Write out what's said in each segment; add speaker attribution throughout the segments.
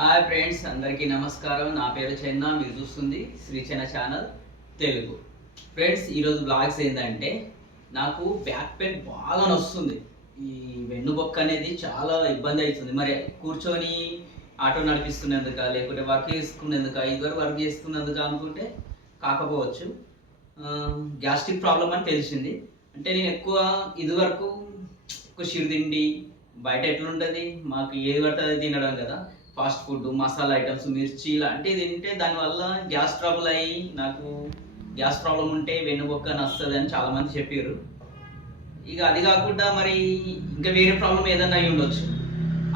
Speaker 1: Hi friends అందరికీ నమస్కారం. నా పేరు చంద మీరు చూస్తుంది శ్రీచైన ఛానల్ తెలుగు. ఫ్రెండ్స్ ఈరోజు బ్లాగ్స్ ఏంటంటే నాకు బ్యాక్ పెయిన్ బాగా నొస్తుంది. ఈ వెన్నుబొక్క అనేది చాలా ఇబ్బంది అవుతుంది. మరి కూర్చొని ఆటో నడిపిస్తున్నందుక లేకుంటే వర్క్ చేసుకున్నందుక ఇదివరకు వర్క్ చేసుకున్నందుక అనుకుంటే కాకపోవచ్చు. గ్యాస్ట్రిక్ ప్రాబ్లం అని తెలిసింది. అంటే నేను ఎక్కువ ఇదివరకు ఎక్కువ చిరుతిండి బయట ఎట్లుంటుంది మాకు ఏది పడుతుంది తినడం కదా. ఫాస్ట్ ఫుడ్ మసాలా ఐటమ్స్ మిర్చి ఇలాంటివి తింటే దానివల్ల గ్యాస్ ట్రబుల్ అయ్యి నాకు గ్యాస్ ప్రాబ్లం ఉంటే వెన్నుబొక్క నస్తుంది అని చాలామంది చెప్పారు. ఇక అది కాకుండా మరి ఇంకా వేరే ప్రాబ్లం ఏదన్నా అయి ఉండొచ్చు.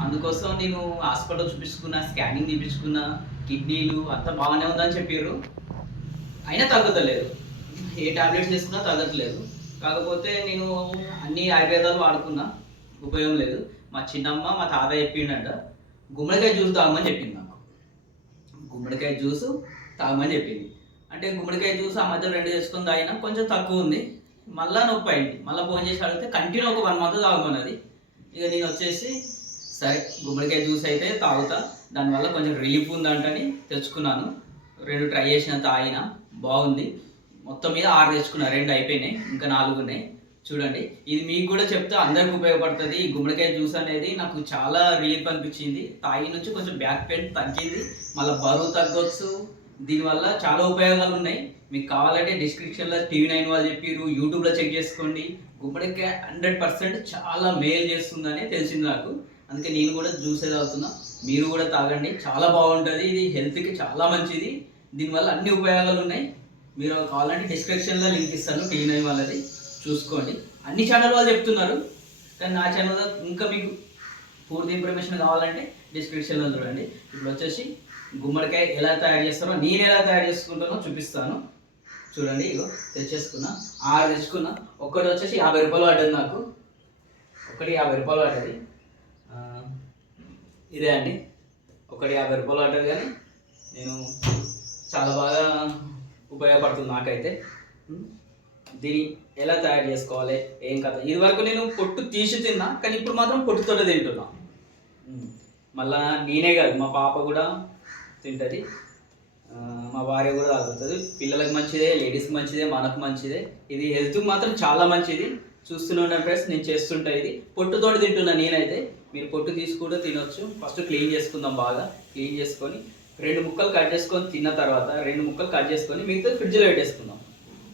Speaker 1: అందుకోసం నేను హాస్పిటల్ చూపించుకున్నా స్కానింగ్ తీపించుకున్నా కిడ్నీలు అంతా బాగానే ఉందని చెప్పారు. అయినా తగ్గతలేదు ఏ టాబ్లెట్స్ తీసుకున్నా తగ్గట్లేదు. కాకపోతే నేను అన్ని ఆయుర్వేదాలు వాడుకున్నా. ఉపయోగం లేదు. మా చిన్నమ్మ మా తాత చెప్పిండట గుమ్మడికాయ జ్యూస్ తాగమని చెప్పింది నాకు గుమ్మడికాయ జ్యూస్ తాగమని చెప్పింది. అంటే గుమ్మడికాయ జ్యూస్ ఆ మధ్య రెండు తెచ్చుకుని తాగినా కొంచెం తక్కువ ఉంది. మళ్ళా నొప్పి అయింది. మళ్ళీ ఫోన్ చేసి అడిగితే కంటిన్యూ ఒక వన్ మంత్ తాగమన్నది. ఇక నేను వచ్చేసి సరే గుమ్మడికాయ జ్యూస్ అయితే తాగుతా. దానివల్ల కొంచెం రిలీఫ్ ఉందంటని తెచ్చుకున్నాను. రెండు ట్రై చేసిన తాగిన. బాగుంది. మొత్తం మీద ఆరు తెచ్చుకున్నా. రెండు అయిపోయినాయి. ఇంకా నాలుగు ఉన్నాయి. చూడండి. ఇది మీకు కూడా చెప్తే అందరికి ఉపయోగపడుతుంది. ఈ గుమ్మడికాయ జ్యూస్ అనేది నాకు చాలా రిలీఫ్ అనిపించింది. తాగి నుంచి కొంచెం బ్యాక్ పెయిన్ తగ్గింది. మళ్ళీ బరువు తగ్గొచ్చు. దీనివల్ల చాలా ఉపయోగాలు ఉన్నాయి. మీకు కావాలంటే డిస్క్రిప్షన్లో టీవీ నైన్ వాళ్ళు చెప్పారు యూట్యూబ్లో చెక్ చేసుకోండి. గుమ్మడికాయ హండ్రెడ్ పర్సెంట్ చాలా మేల్ చేస్తుందని తెలిసింది నాకు. అందుకే నేను కూడా జ్యూసే తాగుతున్నా. మీరు కూడా తాగండి. చాలా బాగుంటుంది. ఇది హెల్త్కి చాలా మంచిది. దీనివల్ల అన్ని ఉపయోగాలు ఉన్నాయి. మీరు కావాలంటే డిస్క్రిప్షన్లో లింక్ ఇస్తాను టీవీ నైన్ వాళ్ళది. చూసుకోండి. అన్ని ఛానల్ వాళ్ళు చెప్తున్నారు కానీ నా ఛానల్లో ఇంకా మీకు పూర్తి ఇన్ఫర్మేషన్ కావాలంటే డిస్క్రిప్షన్లో చూడండి. ఇప్పుడు వచ్చేసి గుమ్మడికాయ ఎలా తయారు చేస్తానో నేను ఎలా తయారు చేసుకుంటానో చూపిస్తాను. చూడండి ఇగో తెచ్చేసుకున్నా. ఆరు తెచ్చుకున్నా. ఒక్కటి వచ్చేసి యాభై రూపాయలు పడ్డది నాకు. ఒకటి యాభై రూపాయలు పడ్డది. ఇదే అండి. ఒకటి యాభై రూపాయలు పడ్డది కానీ నేను చాలా బాగా ఉపయోగపడుతుంది నాకైతే. దీన్ని ఎలా తయారు చేసుకోవాలి? ఏం కథ? ఇది వరకు నేను పొట్టు తీసి తిన్నా కానీ ఇప్పుడు మాత్రం పొట్టుతోనే తింటున్నా. మళ్ళా నేనే కాదు మా పాప కూడా తింటుంది. మా భార్య కూడా తాగుతుంది. పిల్లలకు మంచిదే లేడీస్కి మంచిదే మనకు మంచిదే. ఇది హెల్త్కి మాత్రం చాలా మంచిది. చూస్తూనే ఫ్రెండ్స్ నేను చేస్తుంటా ఇది. పొట్టుతోటి తింటున్నా నేనైతే. మీరు పొట్టు తీసి కూడా తినొచ్చు. ఫస్ట్ క్లీన్ చేసుకుందాం బాగా. క్లీన్ చేసుకొని రెండు ముక్కలు కట్ చేసుకొని తిన్న తర్వాత రెండు ముక్కలు కట్ చేసుకొని మిగతా ఫ్రిడ్జ్లో పెట్టేసుకుందాం.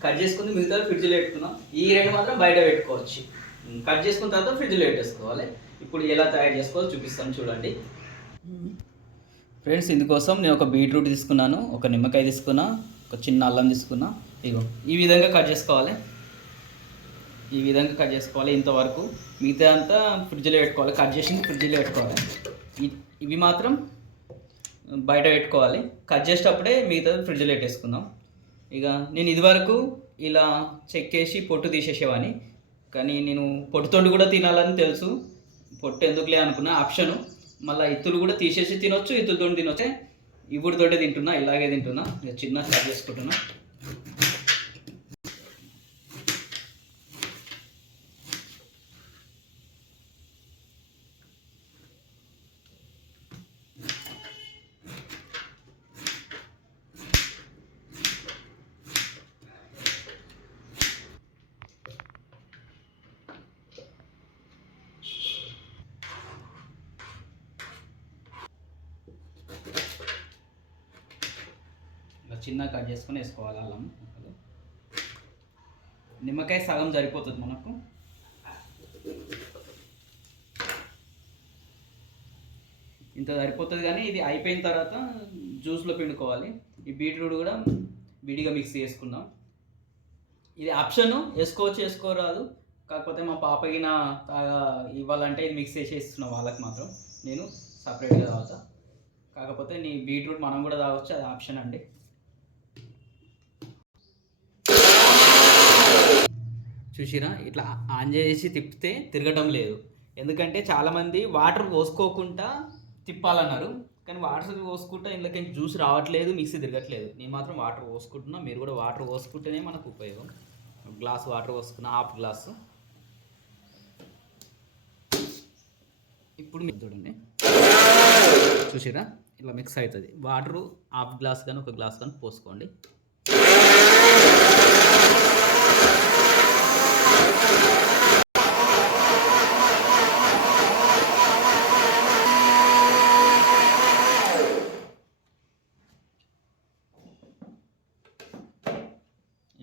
Speaker 1: కట్ చేసుకుని మిగతా ఫ్రిడ్జ్లో పెట్టుకున్నాం. ఈ రెండు మాత్రం బయట పెట్టుకోవచ్చు. కట్ చేసుకున్న తర్వాత ఫ్రిడ్జ్లో పెట్టేసుకోవాలి. ఇప్పుడు ఎలా తయారు చేసుకోవాలో చూపిస్తాను చూడండి. ఫ్రెండ్స్ ఇందుకోసం నేను ఒక బీట్రూట్ తీసుకున్నాను ఒక నిమ్మకాయ తీసుకున్నా ఒక చిన్న అల్లం తీసుకున్నా. ఇగో ఈ విధంగా కట్ చేసుకోవాలి. ఈ విధంగా కట్ చేసుకోవాలి ఇంతవరకు. మిగతా అంతా ఫ్రిడ్జ్లో పెట్టుకోవాలి. కట్ చేసింది ఫ్రిడ్జ్లో పెట్టుకోవాలి. ఇ- ఇవి మాత్రం బయట పెట్టుకోవాలి. కట్ చేసేటప్పుడే మిగతా ఫ్రిడ్జ్లో పెట్టేసుకుందాం. ఇక నేను ఇదివరకు ఇలా చెక్కేసి పొట్టు తీసేసేవాడిని కానీ నేను పొట్టుతోండి కూడా తినాలని తెలుసు. పొట్టు ఎందుకులే అనుకున్నా ఆప్షను. మళ్ళీ ఇత్తులు కూడా తీసేసి తినొచ్చు ఇత్తులతో తినొచ్చే. ఇవుడితోటే తింటున్నా ఇలాగే తింటున్నా. చిన్న స్టార్ట్ చేసుకుంటున్నా. చిన్న కట్ చేసుకొని వేసుకోవాలి అల్లం నిమ్మకాయ సగం సరిపోతుంది మనకు. ఇంత సరిపోతుంది కానీ ఇది అయిపోయిన తర్వాత జ్యూస్లో పిండుకోవాలి. ఈ బీట్రూట్ కూడా విడిగా మిక్స్ చేసుకుందాం. ఇది ఆప్షన్ వేసుకోవచ్చు వేసుకోరాదు. కాకపోతే మా పాపకి నా ఇవ్వాలంటే ఇది మిక్స్ చేసి ఇస్తున్నాం వాళ్ళకి మాత్రం నేను సపరేట్గా తాగుతా. కాకపోతే నీ బీట్రూట్ మనం కూడా తాగొచ్చు అది ఆప్షన్ అండి. చూసిరా? ఇట్లా ఆన్ చేసి తిప్పితే తిరగటం లేదు. ఎందుకంటే చాలామంది వాటర్ పోసుకోకుండా తిప్పాలన్నారు. కానీ వాటర్ పోసుకుంటా ఇందులోకి జ్యూస్ రావట్లేదు మిక్సీ తిరగట్లేదు. నేను మాత్రం వాటర్ పోసుకుంటున్నా. మీరు కూడా వాటర్ పోసుకుంటేనే మనకు ఉపయోగం. గ్లాస్ వాటర్ పోసుకున్న హాఫ్ గ్లాసు ఇప్పుడు మీరు చూడండి. చూసిరా? ఇలా మిక్స్ అవుతుంది. వాటరు హాఫ్ గ్లాస్ కానీ ఒక గ్లాస్ కానీ పోసుకోండి.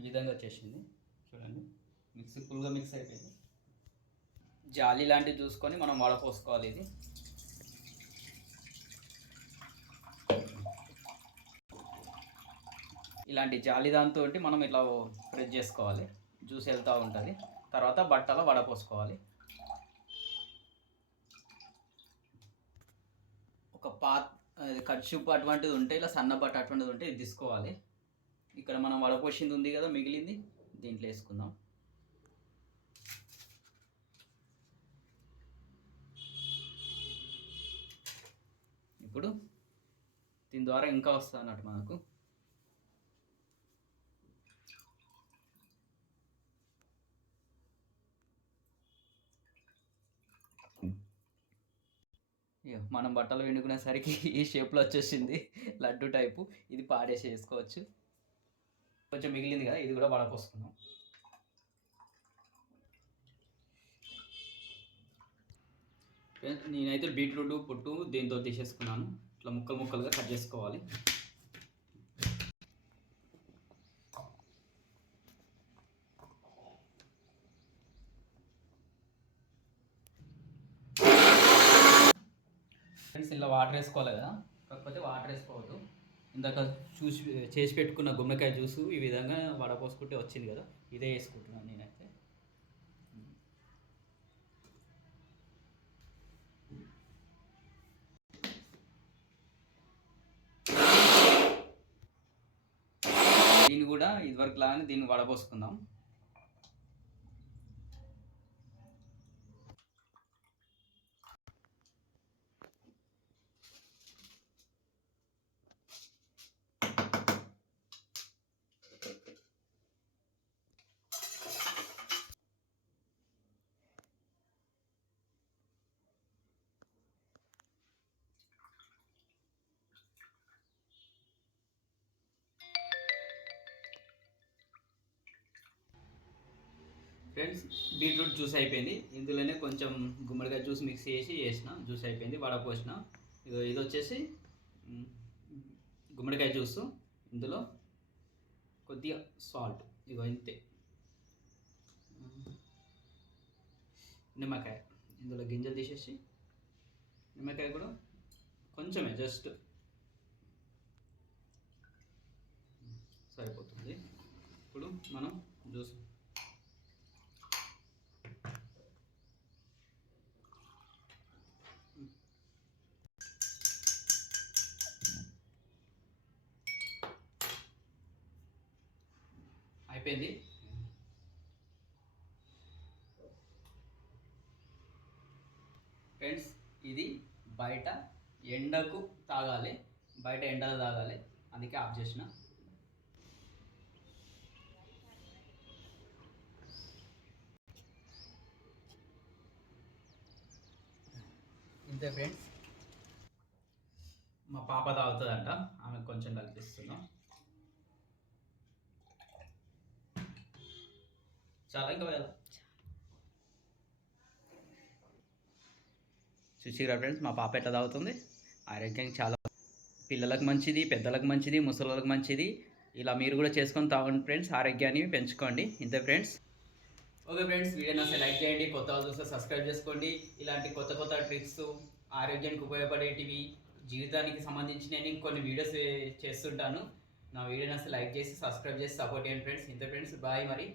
Speaker 1: విధంగా వచ్చేసింది చూడండి. మిక్స్ ఫుల్గా మిక్స్ అయిపోయింది. జాలి లాంటివి చూసుకొని మనం వడపోసుకోవాలి ఇది. ఇలాంటి జాలి దాంతో మనం ఇట్లా ప్రెస్ చేసుకోవాలి. జ్యూస్ వెళ్తూ ఉంటుంది. తర్వాత బట్టలో వడపోసుకోవాలి ఒక పాత్ కట్షిప్ అటువంటిది ఉంటే ఇలా సన్న బట్ట అటువంటిది ఉంటే ఇది తీసుకోవాలి. ఇక్కడ మనం వడపోసింది ఉంది కదా మిగిలింది దీంట్లో వేసుకుందాం. ఇప్పుడు దీని ద్వారా ఇంకా వస్తుంది అన్నట్టు మనకు. ఇక మనం బట్టలు వెనుకునేసరికి ఈ షేప్లో వచ్చేసింది లడ్డు టైపు ఇది పాడేసి వేసుకోవచ్చు. కొంచెం మిగిలింది కదా ఇది కూడా వడపోసుకుందాం నేనైతే బీట్రూట్ పుట్టు దీంతో తీసేసుకున్నాను. ఇట్లా ముక్కలు ముక్కలుగా కట్ చేసుకోవాలి. ఫ్రెండ్స్ ఇలా వాటర్ వేసుకోవాలి కదా. కాకపోతే వాటర్ వేసుకోవద్దు. ఇందాక చూసి చేసి పెట్టుకున్న గుమ్మడికాయ జ్యూసు ఈ విధంగా వడపోసుకుంటే వచ్చింది కదా ఇదే వేసుకుంటున్నాను నేనైతే. దీన్ని కూడా ఇదివరకు లాగానే దీన్ని వడపోసుకుందాం. ఫ్రెండ్స్ బీట్రూట్ జ్యూస్ అయిపోయింది. ఇందులోనే కొంచెం గుమ్మడికాయ జ్యూస్ మిక్స్ చేసి వేసిన జ్యూస్ అయిపోయింది వడపోసిన. ఇదో ఇది వచ్చేసి గుమ్మడికాయ జ్యూస్. ఇందులో కొద్దిగా సాల్ట్. ఇగో ఇంతే. నిమ్మకాయ. ఇందులో గింజలు తీసేసి నిమ్మకాయ కూడా కొంచెమే జస్ట్ సరిపోతుంది. ఇప్పుడు మనం జ్యూస్ అయిపోయింది. ఫ్రెండ్స్ ఇది బయట ఎండకు తాగాలి. బయట ఎండలో తాగాలి. అందుకే ఆఫ్ చేసిన. ఇంతే ఫ్రెండ్స్ మా పాప తాగుతుందంట. ఆమెకు కొంచెం కల్పిస్తున్నాం చాలా ఇంకా వేయాలి చూసిరా ఫ్రెండ్స్ మా పాప ఎట్లా తాగుతుంది? ఆరోగ్యానికి చాలా పిల్లలకు మంచిది పెద్దలకు మంచిది ముసలిలకు మంచిది. ఇలా మీరు కూడా చేసుకొని తాగండి ఫ్రెండ్స్ ఆరోగ్యాన్ని పెంచుకోండి. ఇంతే ఫ్రెండ్స్. ఓకే ఫ్రెండ్స్ వీడియో నచ్చితే లైక్ చేయండి కొత్త వాళ్ళు చూస్తే సబ్స్క్రైబ్ చేసుకోండి. ఇలాంటి కొత్త కొత్త ట్రిక్స్ ఆరోగ్యానికి ఉపయోగపడేటివి జీవితానికి సంబంధించిన నేను కొన్ని వీడియోస్ చేస్తుంటాను. నా వీడియో నచ్చితే లైక్ చేసి సబ్స్క్రైబ్ చేసి సపోర్ట్ చేయండి ఫ్రెండ్స్. ఇంతే ఫ్రెండ్స్ బాయ్ మరి.